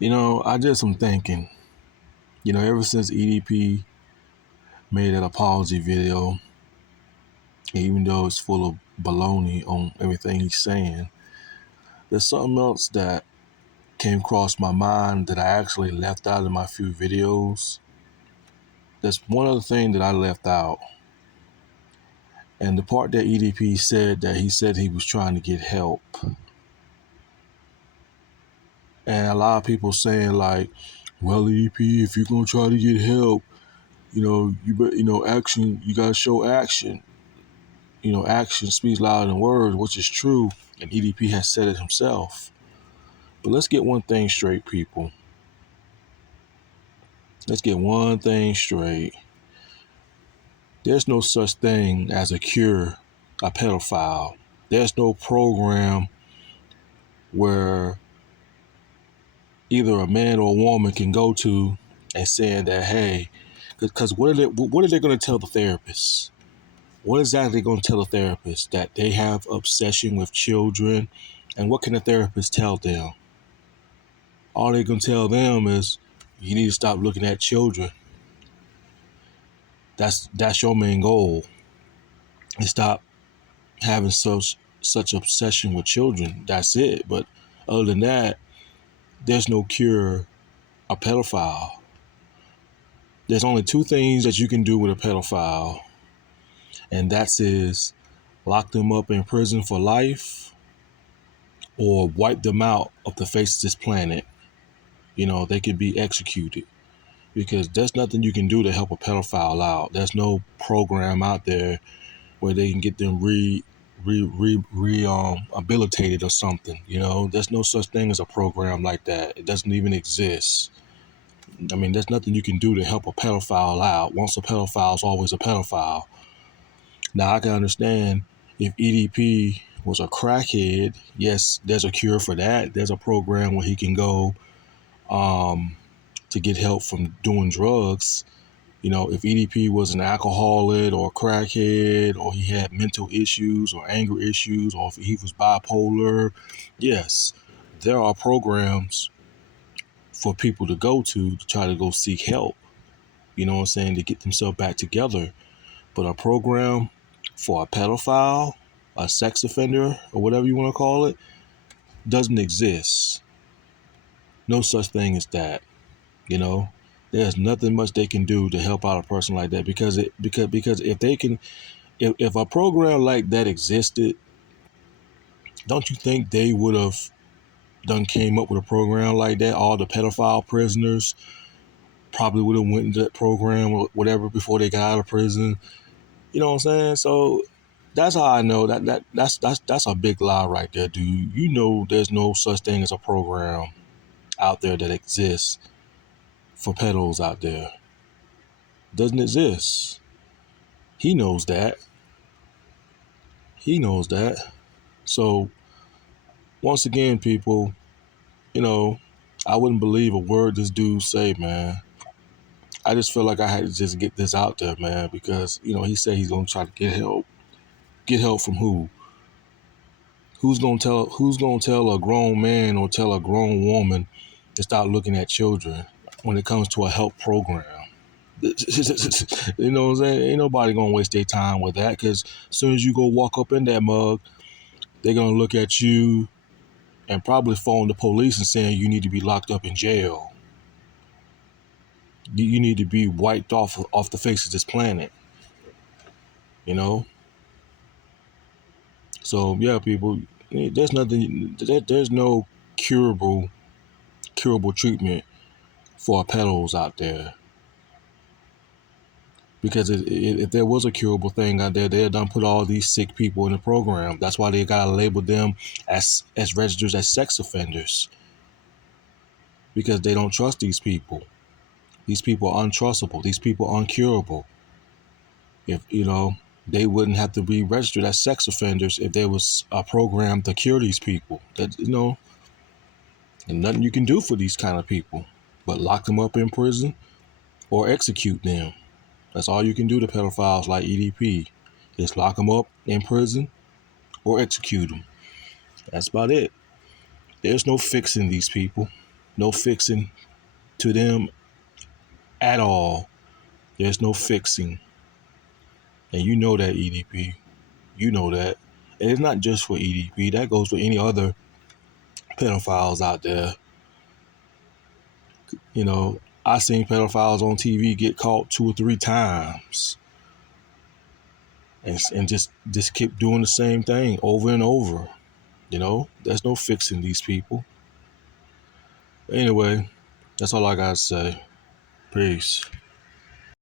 I did some thinking. Ever since EDP made that apology video, even though it's full of baloney on everything he's saying, there's something else that came across my mind that I actually left out in my few videos. There's one other thing that I left out. And the part that EDP said that he said he was trying to get help. And a lot of people saying like, well, EDP, if you're gonna try to get help, action, you gotta show action. Action speaks louder than words, which is true, and EDP has said it himself. But let's get one thing straight, people. Let's get one thing straight. There's no such thing as a cure a pedophile. There's no program where either a man or a woman can go to and saying that, hey, because what are they going to tell the therapist? What exactly are they going to tell the therapist? That they have obsession with children? And what can the therapist tell them? All they're going to tell them is, you need to stop looking at children. That's your main goal. And stop having such obsession with children. That's it. But other than that, there's no cure a pedophile. There's only two things that you can do with a pedophile, and that's is lock them up in prison for life or wipe them out of the face of this planet. They could be executed, because there's nothing you can do to help a pedophile out. There's no program out there where they can get them rehabilitated or something. There's no such thing as a program like that. It doesn't even exist. There's nothing you can do to help a pedophile out. Once a pedophile is always a pedophile. Now, I can understand if EDP was a crackhead, yes, there's a cure for that. There's a program where he can go to get help from doing drugs. If EDP was an alcoholic or a crackhead, or he had mental issues or anger issues, or if he was bipolar, yes, there are programs for people to go to try to go seek help, to get themselves back together. But a program for a pedophile, a sex offender, or whatever you want to call it, doesn't exist. No such thing as that. There's nothing much they can do to help out a person like that, because if they can, if a program like that existed, don't you think they would have done came up with a program like that? All the pedophile prisoners probably would have went into that program or whatever before they got out of prison. You know what I'm saying? So that's how I know that's a big lie right there, dude. There's no such thing as a program out there that exists for pedos out there. Doesn't exist. He knows that. He knows that. So once again, people, I wouldn't believe a word this dude say, man. I just feel like I had to just get this out there, man, because, he said he's gonna try to get help. Get help from who? Who's gonna tell a grown man or tell a grown woman to stop looking at children when it comes to a help program? You know what I'm saying? Ain't nobody gonna waste their time with that, because as soon as you go walk up in that mug, they're gonna look at you and probably phone the police and saying you need to be locked up in jail. You need to be wiped off the face of this planet. So yeah, people, there's nothing. There's no curable treatment for pedos out there. Because if there was a curable thing out there, they'd done put all these sick people in the program. That's why they gotta label them as registered as sex offenders, because they don't trust these people. These people are untrustable. These people are uncurable. If they wouldn't have to be registered as sex offenders if there was a program to cure these people. That and nothing you can do for these kind of people but lock them up in prison or execute them. That's all you can do to pedophiles like EDP. Just lock them up in prison or execute them. That's about it. There's no fixing these people. No fixing to them at all. There's no fixing. And you know that, EDP. You know that. And it's not just for EDP. That goes for any other pedophiles out there. You know, I seen pedophiles on TV get caught 2 or 3 times and just keep doing the same thing over and over. You know, there's no fixing these people. Anyway, that's all I gotta say. Peace.